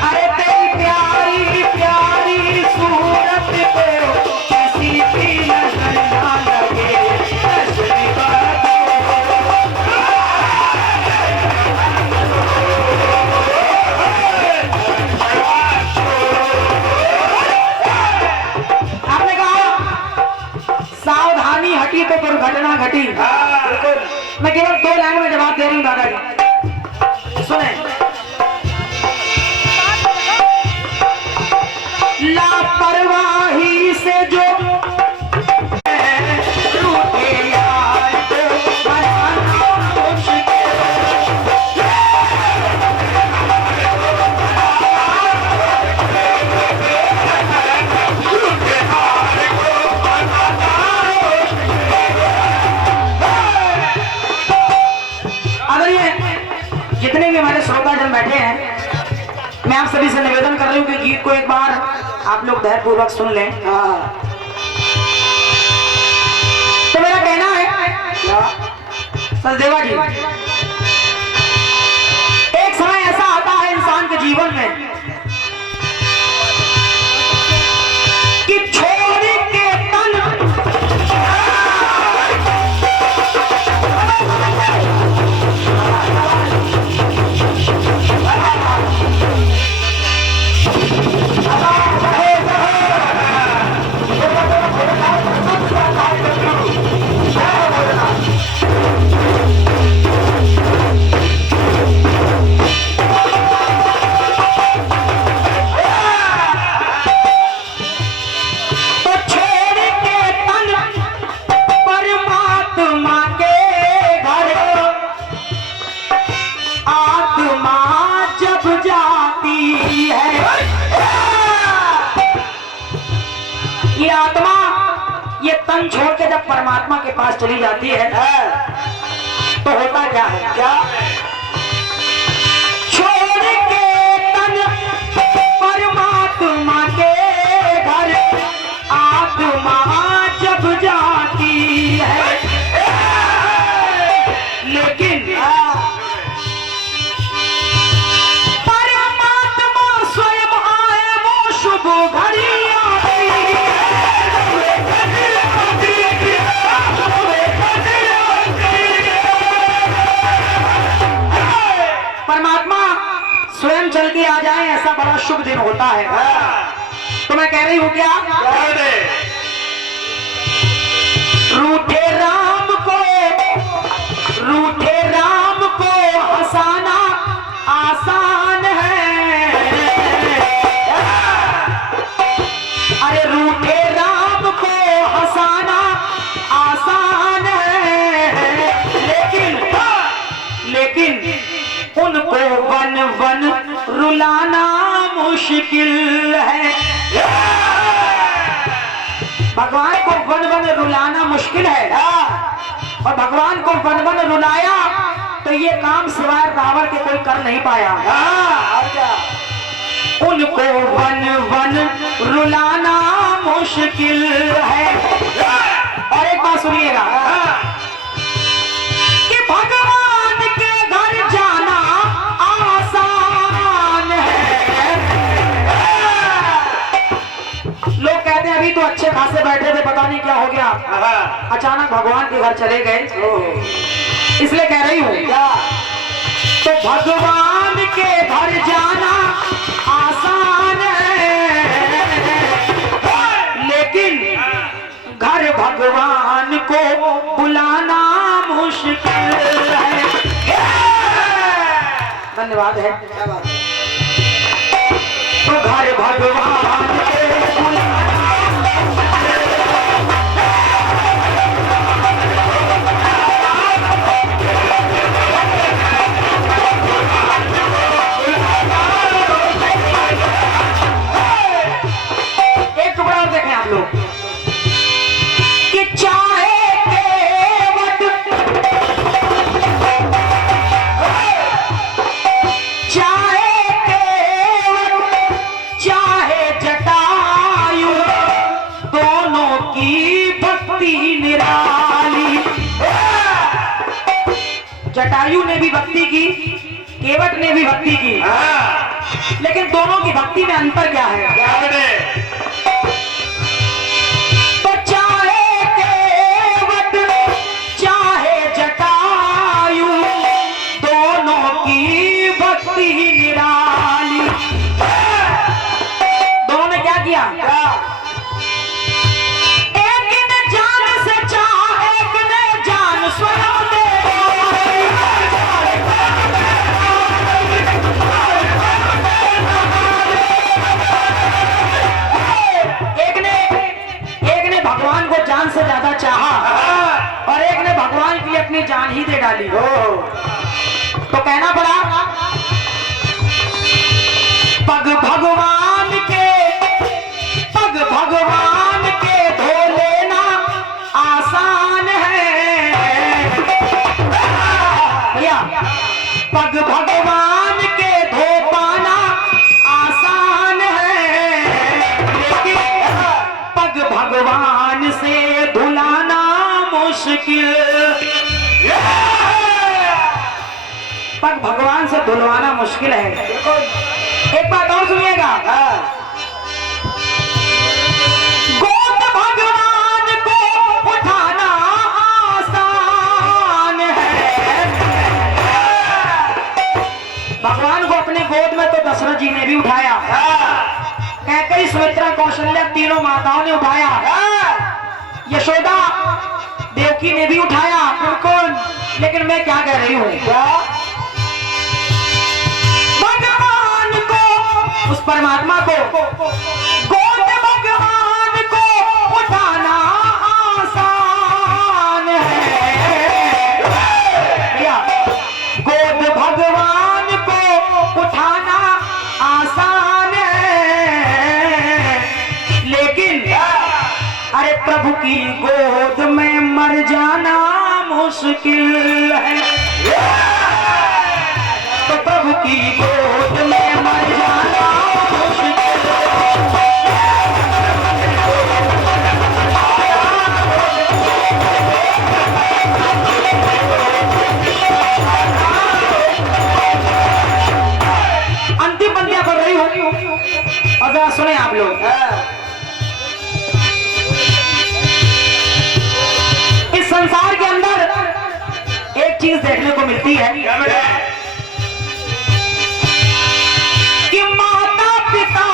अरे तेरी प्यारी प्यारी सूरत को किसी की नजर ना लगे। आपने कहा सावधानी हटी तो दुर्घटना घटी। मैं केवल 2 लाइन में जवाब दे रही हूँ दादाजी, सुने। लापरवाही से जो रूठे यार को मनाना मुश्किल। जितने भी हमारे श्रोताजन बैठे हैं, मैं आप सभी से निवेदन कर रही हूँ कि गीत को एक बार आप लोग धैर्यपूर्वक सुन लें। तो मेरा कहना है सचदेवा जी, एक समय ऐसा आता है इंसान के जीवन में कि छोड़ के तन तन छोड़ के जब परमात्मा के पास चली जाती है तो होता क्या है? क्या छोड़ के तन परमात्मा के घर आत्मा जब जाती है, लेकिन परमात्मा स्वयं आए वो शुभ घड़ी स्वयं चल के आ जाए, ऐसा बड़ा शुभ दिन होता है। तो मैं कह रही हूं क्या रूठे राम को हंसाना आसान है। अरे रूठे राम को हंसाना आसान है, लेकिन उनको वन वन रुलाना मुश्किल है। भगवान को वन वन रुलाना मुश्किल है, और भगवान को वन वन रुलाया तो ये काम सिवाय रावण के कोई कर नहीं पाया। उनको वन वन रुलाना मुश्किल है। और एक बात सुनिएगा कि भगवान के घर जाना आसान है। लोग कहते हैं अभी तो अच्छे खासे बैठे थे, पता नहीं क्या हो गया, अचानक भगवान के घर चले गए। इसलिए कह रही हूं क्या, तो भगवान के घर जाना आसान है, लेकिन घर भगवान को बुलाना मुश्किल है। धन्यवाद है। तो घर भगवान के बुलाना जटायु ने भी भक्ति की कि केवट ने भी भक्ति की, लेकिन दोनों की भक्ति में अंतर क्या है? तो चाहे केवट चाहे जटायु, दोनों की भक्ति ही निराली। दोनों ने क्या किया? एक ने जान से चाह, एक ने जान स्वयं दे। एक ने भगवान को जान से ज्यादा चाहा और एक ने भगवान की अपनी जान ही दे डाली। तो कहना पड़ा, पग भगवान के, पग भगवान के धो लेना आसान है भैया। पग भगवान के धो पाना आसान है, लेकिन पग भगवान से धुलाना मुश्किल। पग भगवान से धुलवाना मुश्किल है। एक बात और सुनिएगा, गोद भगवान को उठाना आसान है। भगवान को अपने गोद में तो दशरथ जी ने भी उठाया, कैकेयी, सुमित्रा, कौशल्या, तीनों माताओं ने उठाया, यशोदा, देवकी ने भी उठाया, बिल्कुल। लेकिन मैं क्या कह रही हूँ, भगवान को, उस परमात्मा को गोद भगवान को उठाना आसान है भैया। गोद भगवान को उठाना आसान है, लेकिन अरे प्रभु की गोद में मर जाना मुश्किल है। तो प्रभु की गोद में मर जाना मुश्किल है। अंतिम पंक्तियां पढ़ रही हूं और जरा सुने आप लोग। इस संसार के अंदर एक चीज देखने को मिलती है कि माता पिता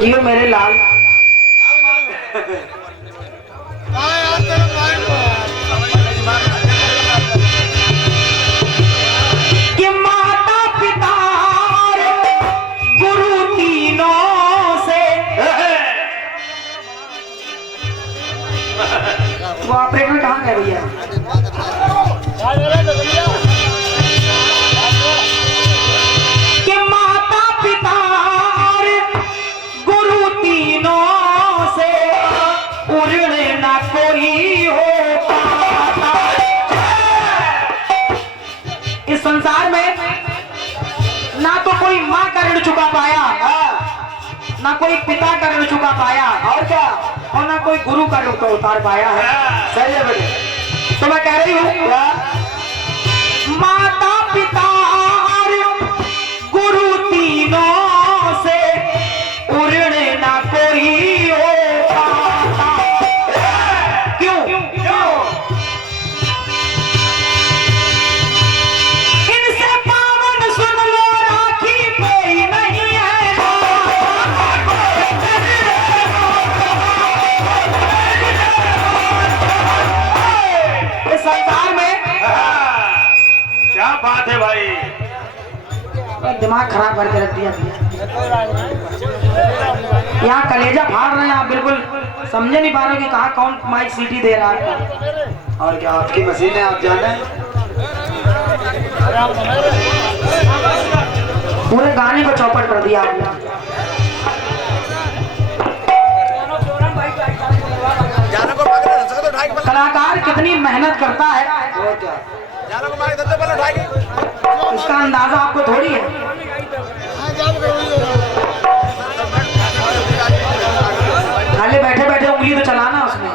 जियो मेरे लाल। कि माता पिता और गुरु तीनों से, वो ऑपरेटर कहाँ गए भैया? कि माता पिता और गुरु तीनों से उड़ने ना कोई हो पाता। इस संसार में ना तो कोई माँ का ऋण चुका पाया, ना कोई पिता का ऋण चुका पाया, और क्या, और ना कोई गुरु का ऋण तो उतार पाया है। सही है बेटे। तो मैं कह रही हूँ, माता पिता और गुरु तीनों से उड़ने ना कोई हो पाता। क्यों? इनसे पावन सुन लो राखी कोई नहीं है। इस संसार में दिमाग खराब करके रख दिया। यहाँ कलेजा फाड़ रहे हैं आप, बिल्कुल समझे नहीं पा रहे हो कि कहाँ कौन माइक सीटी दे रहा है। और क्या आपकी मशीन है, आप जाने। पूरे गाने को चौपट कर दिया आपने। कलाकार कितनी मेहनत करता है इसका अंदाजा आपको थोड़ी है। खाली बैठे बैठे उंगली तो चलाना उसमें।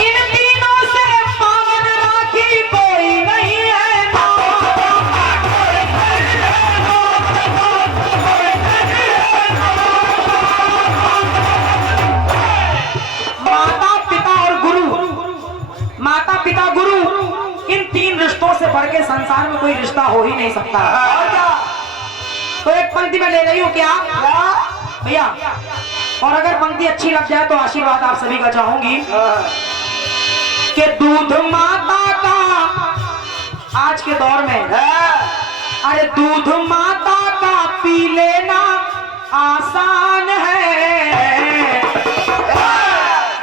इन तीनों से पावन राखी कोई नहीं है। माता पिता गुरु, इन तीन रिश्तों से बढ़ के संसार में कोई रिश्ता हो ही नहीं सकता। तो एक पंक्ति में ले रही हूँ क्या भैया, और अगर पंक्ति अच्छी लग जाए तो आशीर्वाद आप सभी का चाहूंगी कि दूध माता का आज के दौर में, अरे दूध माता का पी लेना आसान है,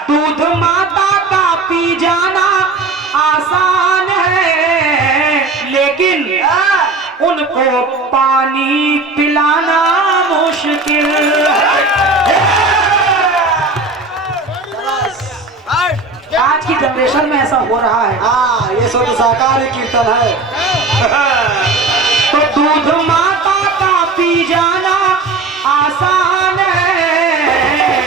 दूध माता का पी जाना आसान है, लेकिन उनको पानी पिलाना मुश्किल है। आज की जनरेशन में ऐसा हो रहा है। हाँ, ये शुद्ध शाकाहारी कीर्तन है। तो दूध माता का पी जाना आसान है,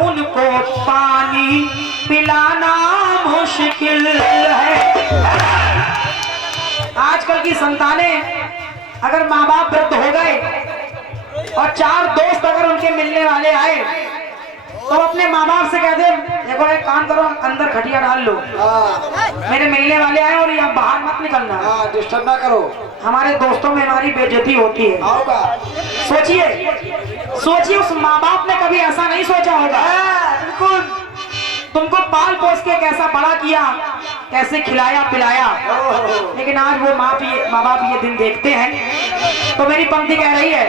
उनको पानी पिलाना मुश्किल है। आजकल की संतानें अगर माँ बाप वृद्ध हो गए और चार दोस्त अगर उनके मिलने वाले आए तो अपने माँ बाप से कहते देखो एक काम करो, अंदर खटिया डाल लो, मेरे मिलने वाले आए और यहाँ बाहर मत निकलना, डिस्टर्ब ना करो, हमारे दोस्तों में हमारी बेइज्जती होती है। सोचिए उस माँ बाप ने कभी ऐसा नहीं सोचा होगा। बिल्कुल, तुमको पाल पोस के कैसा बड़ा किया, कैसे खिलाया पिलाया, लेकिन आज वो माँ बाप ये दिन देखते हैं। तो मेरी पंक्ति कह रही है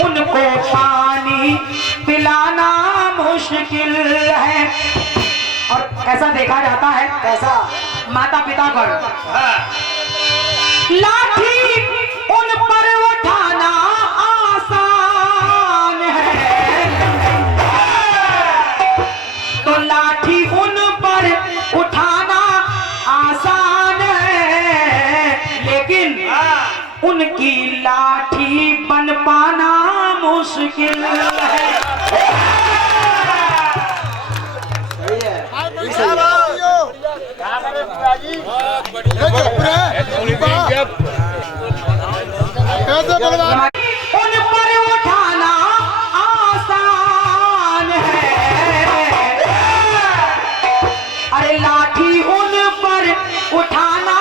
उनको पानी पिलाना मुश्किल है। और ऐसा देखा जाता है, ऐसा माता पिता पर लाठी उन पर उठाना आसान है, तो लाठी उन पर उठाना आसान है, लेकिन उनकी लाठी बन पाना मुश्किल है। उन पर उठाना आसान है, अरे लाठी उन पर उठाना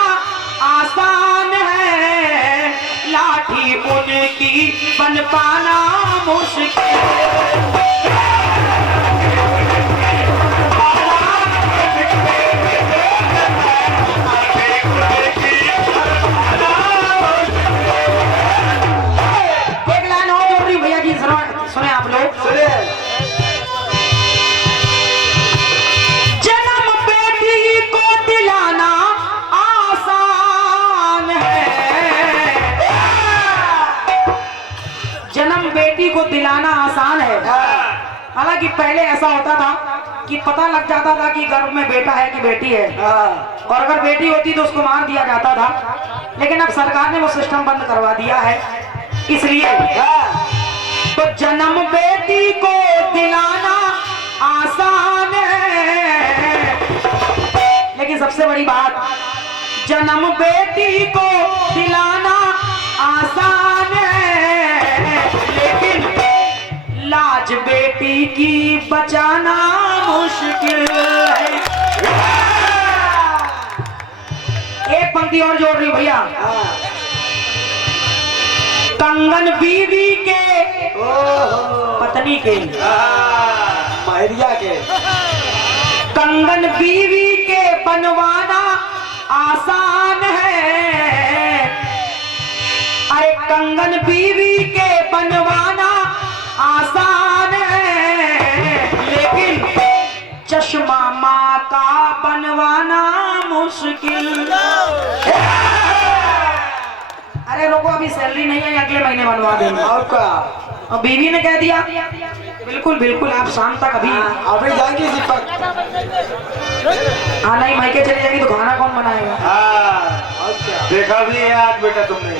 आसान है, लाठी उनकी बन पाना मुश्किल है। सुने आप लोग, जन्म बेटी को दिलाना आसान है, जन्म बेटी को दिलाना आसान है। हालांकि पहले ऐसा होता था कि पता लग जाता था कि गर्भ में बेटा है कि बेटी है, और अगर बेटी होती तो उसको मार दिया जाता था, लेकिन अब सरकार ने वो सिस्टम बंद करवा दिया है। इसलिए तो जन्म बेटी को दिलाना आसान है, लेकिन सबसे बड़ी बात, जन्म बेटी को दिलाना आसान है, लेकिन लाज बेटी की बचाना मुश्किल है। एक पंक्ति और जोड़ रही भैया, कंगन बीवी के पत्नी के बहरिया के। कंगन बीवी के बनवाना आसान है, अरे कंगन बीवी के बनवाना आसान है, लेकिन चश्मा माँ का बनवाना मुश्किल। अरे रोको, अभी सैलरी नहीं है, अगले महीने बनवा देंगे। और क्या? और बीवी ने कह दिया बिल्कुल बिल्कुल, आप शाम तक अभी अभी जाएंगी दीपक। हाँ नहीं, मायके चली जाएगी तो खाना कौन बनाएगा? और क्या? देखा भी है आज बेटा तुमने।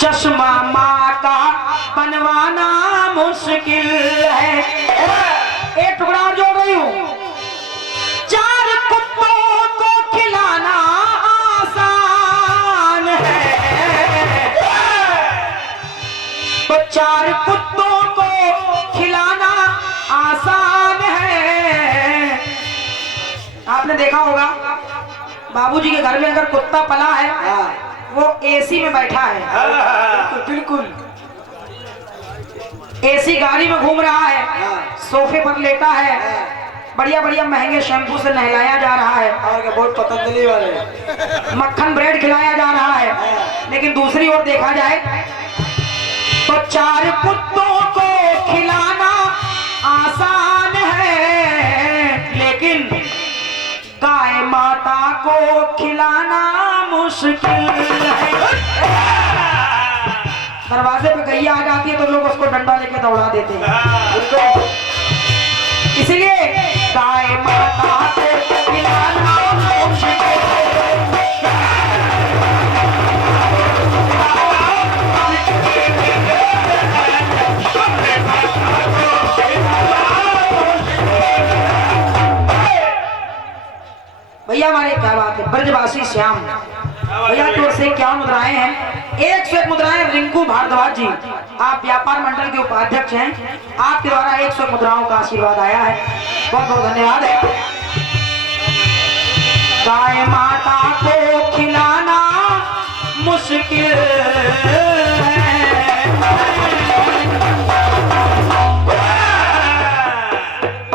चश्मा माँ का बनवाना मुश्किल है। एक टुकड़ा और जोड़ रही हूँ। 4 कुत्तों को खिलाना आसान है, तो 4 कुत्तों को खिलाना आसान है। आपने देखा होगा बाबूजी के घर में अगर कुत्ता पला है, वो एसी में बैठा है, बिल्कुल एसी गाड़ी में घूम रहा है, सोफे पर लेटा है, बढ़िया बढ़िया महंगे शैम्पू से नहलाया जा रहा है, और क्या? बहुत पतंजलि वाले मक्खन ब्रेड खिलाया जा रहा है। लेकिन दूसरी ओर देखा जाए तो 4 कुत्तों को खिलाना आसान है, लेकिन गाय माता को खिलाना मुश्किल है। दरवाजे पे गैया आ जाती है तो लोग उसको डंडा लेके दौड़ा देते हैं। इसलिए गाय माता को खिलाना मुश्किल है। भैया हमारे क्या बात है, ब्रजवासी श्याम भैया की ओर से क्या मुद्राएं हैं? 101 मुद्राएं रिंकू भारद्वाज जी, आप व्यापार मंडल के उपाध्यक्ष हैं, आपके द्वारा 101 मुद्राओं का आशीर्वाद आया है, बहुत बहुत धन्यवाद है। गाय माता को खिलाना मुश्किल है।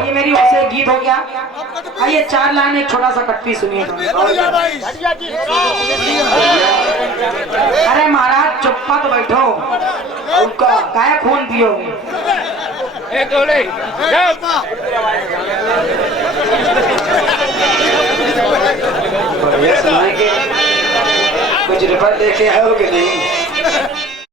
ये मेरी ओर से गीत हो गया। आइए 4 लाइन एक छोटा सा कट्टी सुनिए। अरे महाराज चुप्पा तो बैठो, उनका काया खून पियो। बढ़िया सुनाएंगे। कुछ रुपये लेके आओगे नहीं?